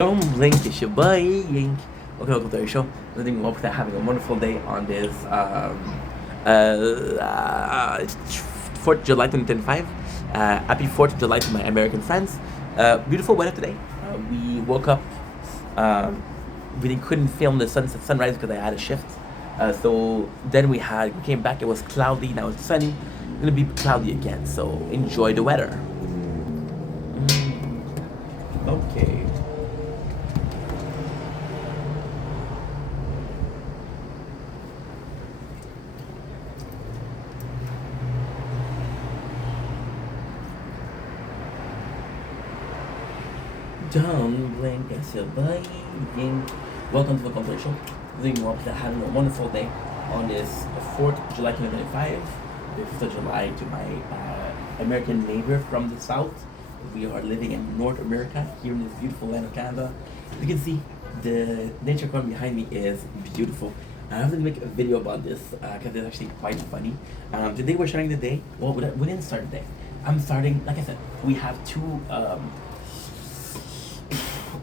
Don't blink, it's your boy Yink. Welcome to our show. I think we hope that having a wonderful day on this 4th of July 2025. Happy 4th of July to my American friends. Beautiful weather today. We woke up. We couldn't film the sunrise because I had a shift. So then we came back. It was cloudy. Now it's sunny. It's gonna be cloudy again. So enjoy the weather. Okay. Don't blink, it's your boy Yink. Welcome to the Comfort Show. Thank you all for having a wonderful day on this 4th of July 2025. 5th of July to my American neighbor from the south. We are living in North America, here in this beautiful land of Canada. You can see the nature corner behind me is beautiful. I have to make a video about this because it's actually quite funny. Today we're starting the day. Well, we didn't start the day. I'm starting, like I said, we have two.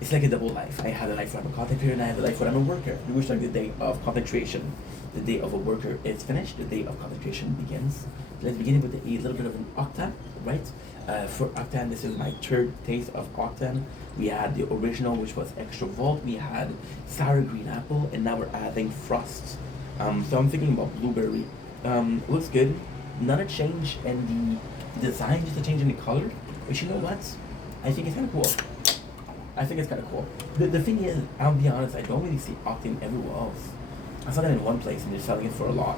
It's like a double life. I have a life where I'm a content creator and I have a life where I'm a worker. We wish like the day of content creation. The day of a worker is finished. The day of content creation begins. Let's begin with a little bit of an Octan, right? For Octan, this is my third taste of Octan. We had the original, which was extra vault. We had sour green apple, and now we're adding frost. So I'm thinking about blueberry. Looks good. Not a change in the design, just a change in the color. But you know what? I think it's kind of cool. I think it's kind of cool. The thing is, I'll be honest, I don't really see Octane everywhere else. I saw that in one place and they're selling it for a lot.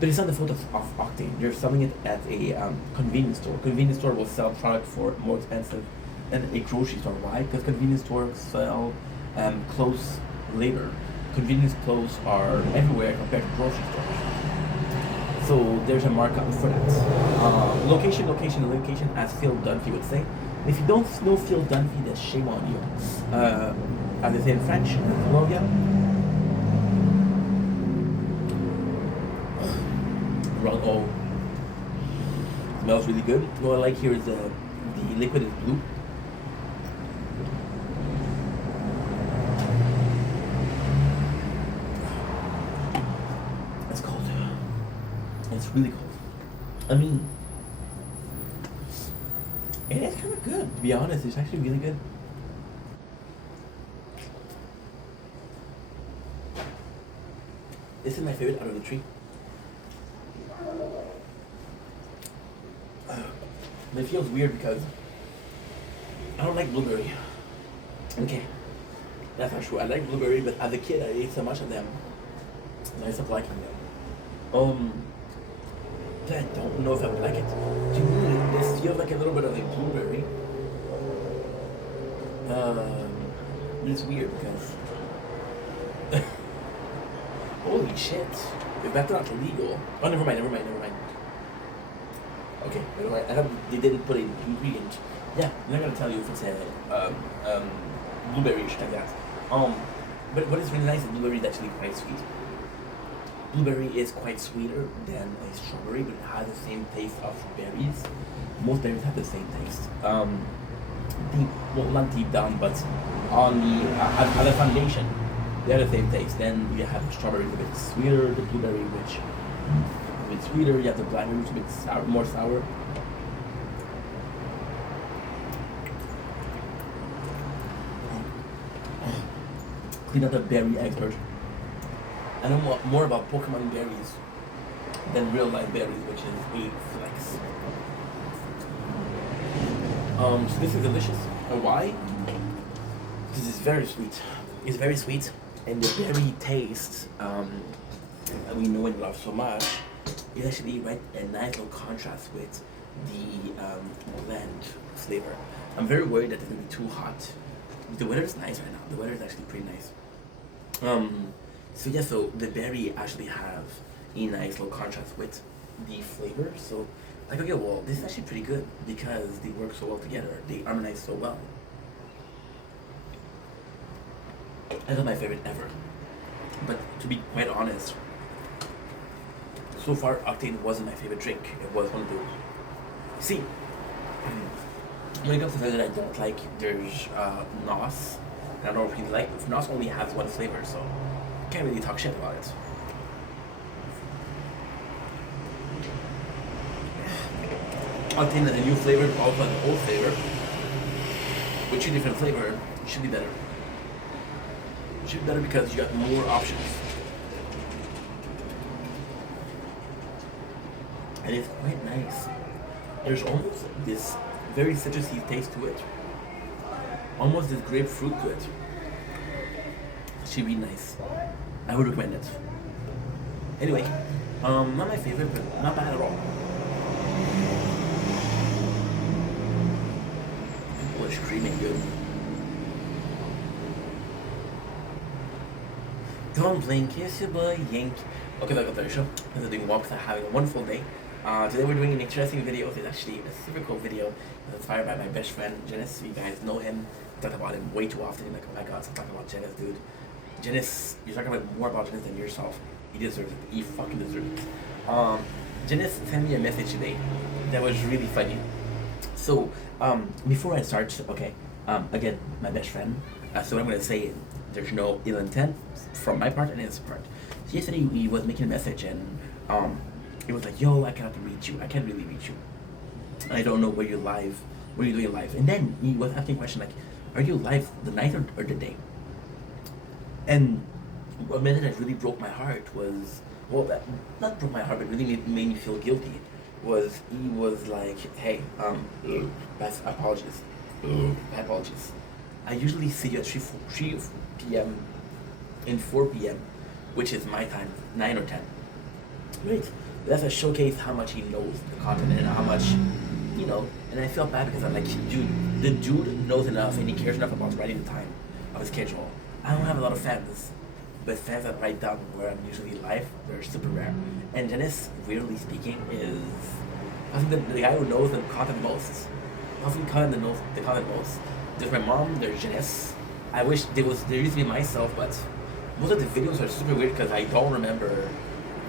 But it's not the fault of Octane. They're selling it at a convenience store. Convenience store will sell product for more expensive than a grocery store. Why? Because convenience stores sell clothes later. Convenience clothes are everywhere compared to grocery stores. So there's a markup for that. Location, as Phil Dunphy would say. If you don't know Phil Dunphy, then shame on you. As they say in French, Gloria. Wrong O. Smells really good. What I like here is the liquid is blue. It's cold. It's really cold. I mean, it is kind of good, to be honest. It's actually really good. This is my favorite out of the three. But it feels weird because I don't like blueberry. Okay, that's not true. I like blueberry, but as a kid I ate so much of them, and I stopped liking them. I don't know if I would like it. To me, this feels like a little bit of a blueberry. It's weird because holy shit! If that's not illegal, oh never mind. Okay, never mind. I thought they didn't put an ingredient. Yeah, I'm not gonna tell you if it's a blueberry or shit like that. But what is really nice is blueberry is actually quite sweet. Blueberry is quite sweeter than a strawberry, but it has the same taste of berries. Most berries have the same taste. Not deep down, but on the at the foundation, they have the same taste. Then you have the strawberry a bit sweeter, the blueberry which a bit sweeter. You have the blackberry which is a bit sour, more sour. Clean up the berry expert. I know more about Pokemon berries than real life berries, which is a flex. So this is delicious. And why? Because it's very sweet. It's very sweet, and the berry taste that we know and love so much is actually a nice little contrast with the blend flavor. I'm very worried that it's gonna be too hot. The weather is nice right now. The weather is actually pretty nice. So the berry actually have a nice little contrast with the flavor. So like, okay, well, this is actually pretty good because they work so well together. They harmonize so well. That's my favorite ever. But to be quite honest, so far Octane wasn't my favorite drink. It was one of those. See, when it comes to food that I don't like, there's NOS. I don't know if he like. If not only has one flavor, so can't really talk shit about it. I'll think that the new flavor, also the old flavor, with two different flavor, should be better. Should be better because you got more options. And it's quite nice. There's almost this very citrusy taste to it. Almost this grapefruit to it. Should be nice. I would recommend it. Anyway, not my favorite, but not bad at all. People are screaming good. Don't blink, kiss your boy, yank. Okay, welcome to the show. This is doing walks. I'm having a wonderful day. Today we're doing an interesting video. It's actually a super cool video. It's inspired by my best friend, Janice. You guys know him. I talk about him way too often. You're like, oh my god, stop talking about Janice, dude. Janice, you're talking about more about Janice than yourself. He deserves it. He fucking deserves it. Janice sent me a message today that was really funny. So, before I start, okay, again, my best friend. So what I'm going to say, there's no ill intent from my part and his part. So yesterday he was making a message and it was like, yo, I cannot reach you. I can't really reach you. I don't know where you're live, what are you doing live. And then he was asking a question like, are you live the night or the day? And what made that really broke my heart was, well, that not broke my heart, but really made me feel guilty. Was he was like, hey, apologies. My apologies. I usually see you at 3 p.m. and 4 p.m., which is my time, 9 or 10. Right. That's a showcase how much he knows the content and how much, you know, and I felt bad because I'm like, dude, the dude knows enough and he cares enough about writing the time of his schedule. I don't have a lot of fans, but fans that write down where I'm usually live, they're super rare. And Janice, weirdly speaking, is I think the guy who knows the content most. I think the knows the content most. There's my mom, there's Janice. I wish there used to be myself, but most of the videos are super weird because I don't remember.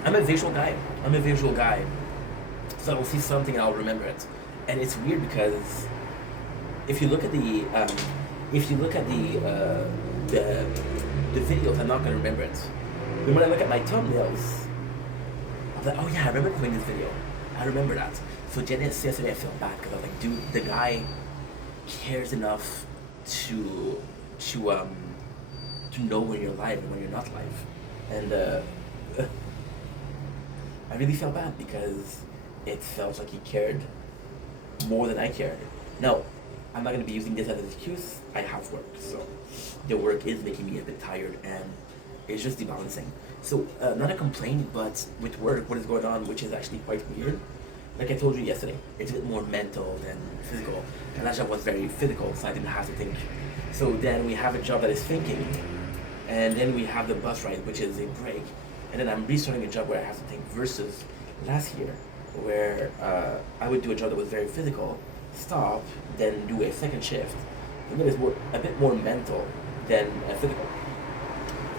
I'm a visual guy. So I'll see something and I'll remember it. And it's weird because if you look at the videos, I'm not gonna remember it. But when I look at my thumbnails, I'm like, oh yeah, I remember doing this video. I remember that. So Janice yesterday I felt bad because I was like, dude, the guy cares enough to know when you're live and when you're not live. And I really felt bad because it felt like he cared more than I cared. Now, I'm not going to be using this as an excuse. I have work, so the work is making me a bit tired and it's just debalancing. So, not a complaint, but with work, what is going on, which is actually quite weird. Like I told you yesterday, it's a bit more mental than physical. And that job was very physical, so I didn't have to think. So then we have a job that is thinking, and then we have the bus ride, which is a break. And then I'm restarting a job where I have to think versus last year, where I would do a job that was very physical, stop, then do a second shift. And then it's a bit more mental than physical.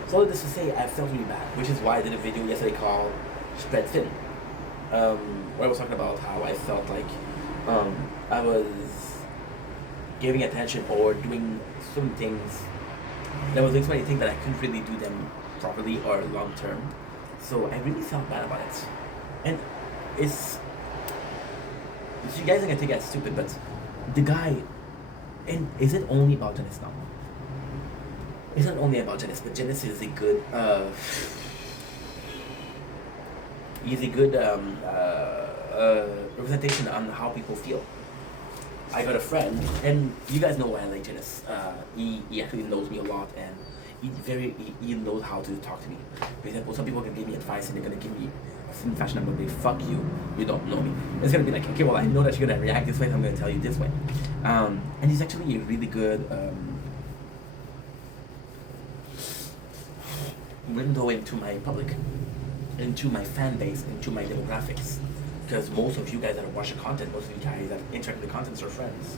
So all of this to say, I felt really bad, which is why I did a video yesterday called Spread Thin. Where I was talking about how I felt like I was giving attention or doing some things that was doing so many things that I couldn't really do them properly or long term. So I really felt bad about it. And it's you guys are gonna think that's stupid, but the guy, and is it only about Janice now? It's not only about Janice, but Janice is a good he's a good representation on how people feel. I got a friend, and you guys know why I like Janice. He actually knows me a lot, and he knows how to talk to me. For example, some people can give me advice, and they're gonna give me a certain fashion. I'm gonna be, fuck you, you don't know me. It's gonna be like, okay, well, I know that you're gonna react this way, so I'm gonna tell you this way. And he's actually a really good window into my public, into my fan base, into my demographics. Because most of you guys that watch the content, most of you guys that interact with the content are friends.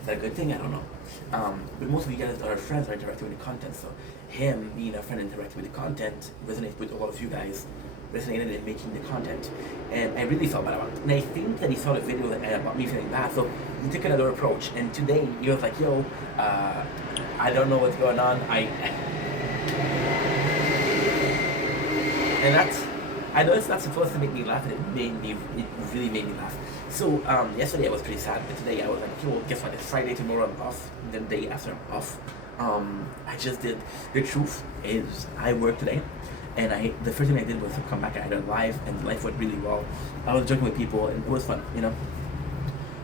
Is that a good thing? I don't know. But most of you guys that are friends are interacting with the content. So him being a friend interacting with the content resonates with a lot of you guys, resonated in making the content. And I really felt bad about it. And I think that he saw the video about me feeling bad. So he took another approach. And today he was like, yo, I don't know what's going on. And that's, I know it's not supposed to make me laugh, and it really made me laugh. So yesterday I was pretty sad, but today I was like, okay, well, guess what? It's Friday, tomorrow I'm off, the day after I'm off. I just did. The truth is, I worked today, and the first thing I did was to come back. I had a live, and life went really well. I was joking with people, and it was fun, you know.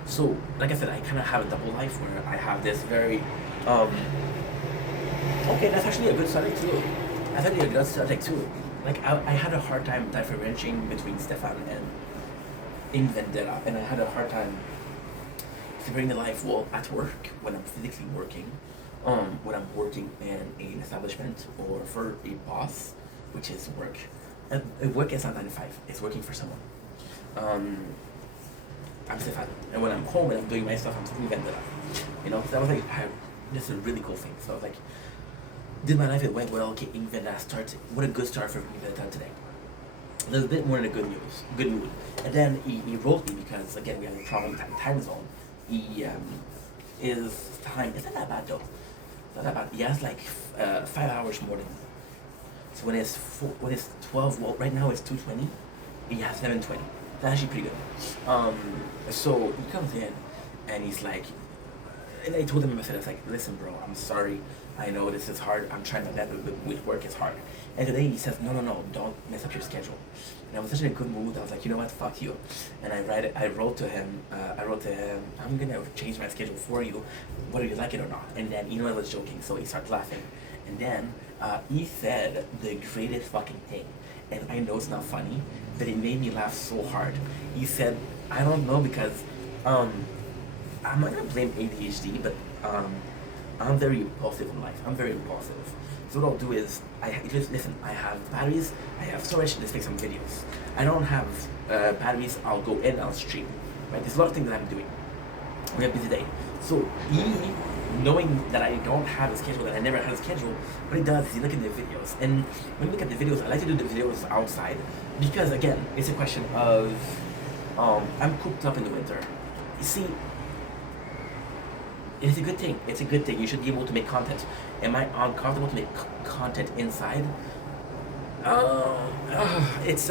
So, like I said, I kind of have a double life where I have this very, okay, that's actually a good subject too. That's actually a good subject too. Like I had a hard time differentiating between Stefan and in Vendetta, and I had a hard time figuring the life well at work when I'm physically working, when I'm working in an establishment or for a boss, which is work. And work is not 9 to 5. It's working for someone. I'm Stefan, and when I'm home and I'm doing my stuff, I'm doing Vendetta. You know, so that was like this is a really cool thing. So I was like, did my life, it went well. Okay, Vendetta started. What a good start for Vendetta today. A little bit more in a good mood. And then he wrote me because again we have a problem with time zone. He is time. It's not that bad though. It's not that bad. He has like 5 hours more than me. So when it's 12, well, right now it's 2:20. He has 7:20. That's actually pretty good. So he comes in and he's like, and I told him, I said, it's like, listen, bro, I'm sorry. I know this is hard. I'm trying my best, but with work it's hard. And today he says, no, don't mess up your schedule. And I was such in a good mood. I was like, you know what, fuck you. And I wrote to him, I'm gonna change my schedule for you, whether you like it or not. And then, you know, I was joking, so he started laughing. And then he said the greatest fucking thing. And I know it's not funny, but it made me laugh so hard. He said, I don't know, because I'm not gonna blame ADHD, but I'm very impulsive in life. I'm very impulsive. So what I'll do is, listen, I have batteries, I have storage, let's make some videos. I don't have batteries, I'll go in, I'll stream. Right? There's a lot of things that I'm doing. We have a busy day. So he, knowing that I don't have a schedule, that I never had a schedule, what he does is he look at the videos. And when you look at the videos, I like to do the videos outside because again, it's a question of I'm cooped up in the winter. You see, it's a good thing. It's a good thing. You should be able to make content. Am I uncomfortable to make content inside? It's